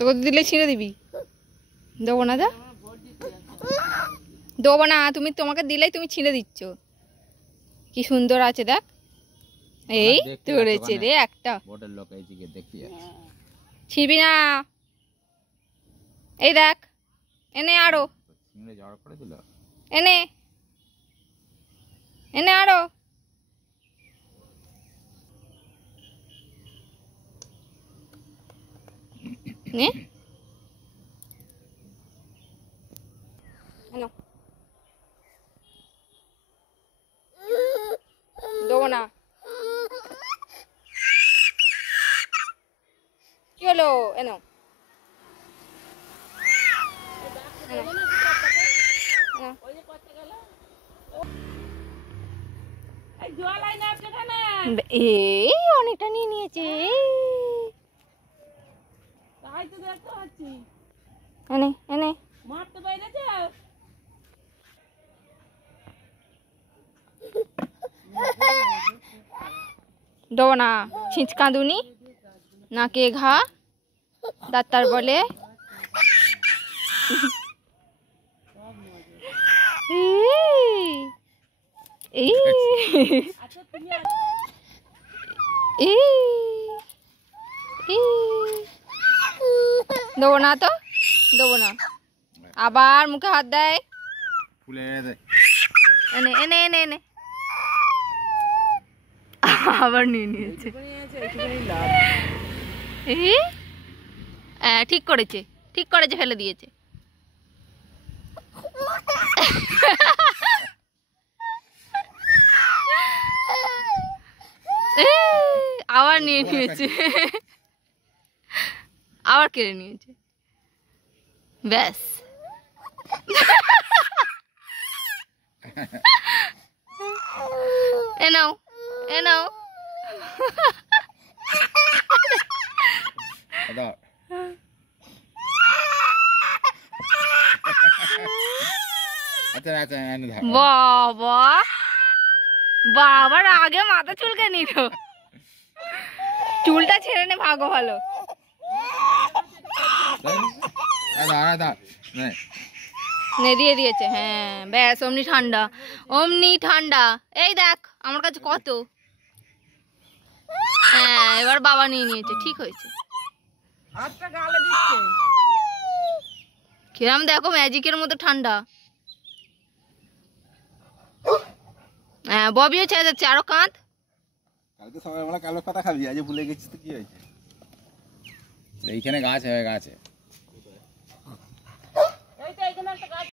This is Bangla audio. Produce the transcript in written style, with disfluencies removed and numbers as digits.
তোকে দিলে ছিঁড়ে দিবি। দেবো না, দেবো না, তুমি তোমাকে দিলেই তুমি ছিঁড়ে দিচ্ছ। কি সুন্দর আছে দেখ। এই ধরেছে রে একটা। ছিঁড়বি না। এই দেখ, এনে আরো, এনে এনে আরো। দেবো না। কি হলো? এনো এই অনেকটা নিয়ে নিয়েছে। এনে এনে দেবো না। ছিঁচ কাঁদুনি, নাকে ঘা, ডাক্তার বলে। দেবো না তো, দেবো না। আবার মুখে হাত দেয়। এনে এনে এনে এনে আবার নিয়ে নিয়েছে। ঠিক করেছে, ঠিক করেছে, ফেলে দিয়েছে। আবার নিয়ে নিয়েছে, আবার কেড়ে নিয়েছে। ব্যাস। এ নাও, এ নাও। বাবা বাবার আগে মাথা চুলকে নিল। চুলটা ছেড়ে নে, ভাগো ভালো। দিয়ে দিয়েছে। হ্যাঁ ব্যাস, অমনি ঠান্ডা, অমনি ঠান্ডা। এই দেখ আমার কাছে কত। হ্যাঁ এবার বাবা নিয়ে নিয়েছে, ঠিক হয়েছে। কিরম দেখো, ম্যাজিকের মতো ঠান্ডা। হ্যাঁ ববিও ছেড়ে যাচ্ছে, আরো কাঁদ। কালকে সকালবেলা কালো পাতা খাবি, আজ ভুলে গেছিস তো কি হয়েছে? এইখানে গাছ হয়ে গেছে।